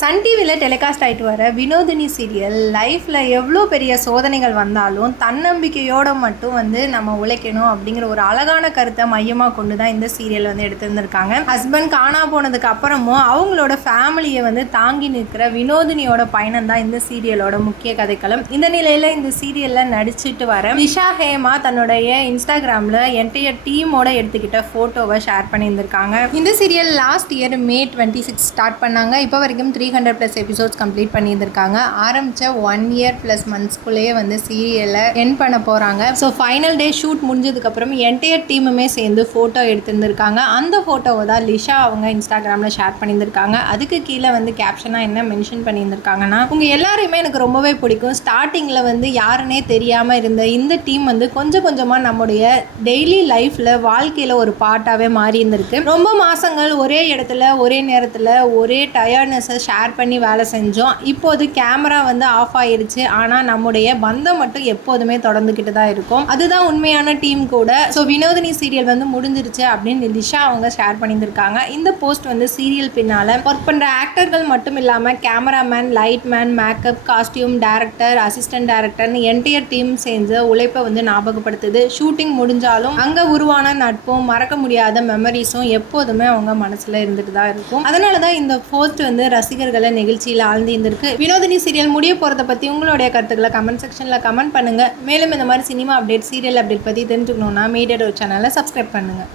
Sun டிவியில் telecast ஆகிட்டு வர வினோதினி சீரியல் லைஃப்பில் எவ்வளோ பெரிய சோதனைகள் வந்தாலும் தன்னம்பிக்கையோடு மட்டும் நம்ம உழைக்கணும் அப்படிங்கிற ஒரு அழகான கருத்தை மையமாக கொண்டு தான் இந்த சீரியல் எடுத்திருந்திருக்காங்க. ஹஸ்பண்ட் காணா போனதுக்கு அப்புறமும் அவங்களோட ஃபேமிலியை தாங்கி நிற்கிற வினோதினியோட பயணம் தான் இந்த சீரியலோட முக்கிய கதைக்களம். இந்த நிலையில் இந்த சீரியலில் நடிச்சிட்டு வர நிஷா ஹேமா தன்னுடைய இன்ஸ்டாகிராமில் என்டையர் டீமோட எடுத்துக்கிட்ட ஃபோட்டோவை ஷேர் பண்ணியிருந்திருக்காங்க. இந்த serial last year May 26 start பண்ணாங்க. இப்போ வரைக்கும் 300+ எபிசோட்ஸ் கம்ப்ளீட் பண்ணியிருந்திருக்காங்க. ஆரம்பித்த 1 year+ மந்த்ஸ்குள்ளேயே சீரியலை என் பண்ண போகிறாங்க. ஸோ ஃபைனல் டே ஷூட் முடிஞ்சதுக்கப்புறம் என்டையர் டீமுமே சேர்ந்து ஃபோட்டோ எடுத்திருந்திருக்காங்க. அந்த ஃபோட்டோவை தான் லிஷா அவங்க இன்ஸ்டாகிராமில் ஷேர் பண்ணியிருந்திருக்காங்க. அதுக்கு கீழே கேப்ஷனாக என்ன மென்ஷன் பண்ணியிருந்திருக்காங்கன்னா, உங்கள் எல்லாரையுமே எனக்கு ரொம்பவே பிடிக்கும். ஸ்டார்டிங்கில் யாருன்னே தெரியாமல் இருந்த இந்த டீம் கொஞ்சம் கொஞ்சமாக நம்முடைய டெய்லி லைஃப்பில் வாழ்க்கையில் ஒரு பார்ட்டாகவே மாறி இருந்திருக்கு. ரொம்ப மாதங்கள் ஒரே இடத்துல ஒரே நேரத்தில் ஒரே டயர்ட்னஸை ஷேர் பண்ணி வேலை செஞ்சோம். இப்போது கேமரா ஆஃப் ஆயிருச்சு. ஆனால் நம்முடைய பந்தம் மட்டும் எப்போதுமே தொடர்ந்துக்கிட்டு தான் இருக்கும். அதுதான் உண்மையான டீம் கூட. ஸோ வினோதினி சீரியல் முடிஞ்சிருச்சு அப்படின்னு லிஷா அவங்க ஷேர் பண்ணியிருக்காங்க. இந்த போஸ்ட் சீரியல் பின்னால் ஒர்க் பண்ணுற ஆக்டர்கள் மட்டும் இல்லாமல் cameraman, lightman, makeup, costume, director, assistant டேரக்டர்னு என்டையர் டீம் சேர்ந்து உழைப்பை ஞாபகப்படுத்துது. ஷூட்டிங் முடிஞ்சாலும் அங்கே உருவான நட்பும் மறக்க முடியாத மெமரிஸும் எப்போதுமே அவங்க மனசில் இருந்துட்டு தான் இருக்கும். அதனால தான் இந்த போஸ்ட் ரசிகர்களை நிகழ்ச்சியில் ஆழ்ந்து இருந்திருக்கு. வினோதினி சீரியல் முடிய போகிறத பற்றி உங்களுடைய கருத்துக்களை கமெண்ட் செக்ஷனில் கமெண்ட் பண்ணுங்கள். மேலும் இந்த மாதிரி சினிமா அப்டேட், சீரியல் அப்டேட் பற்றி தெரிஞ்சுக்கணுன்னா மீடியா சேனலை சப்ஸ்கிரைப் பண்ணுங்கள்.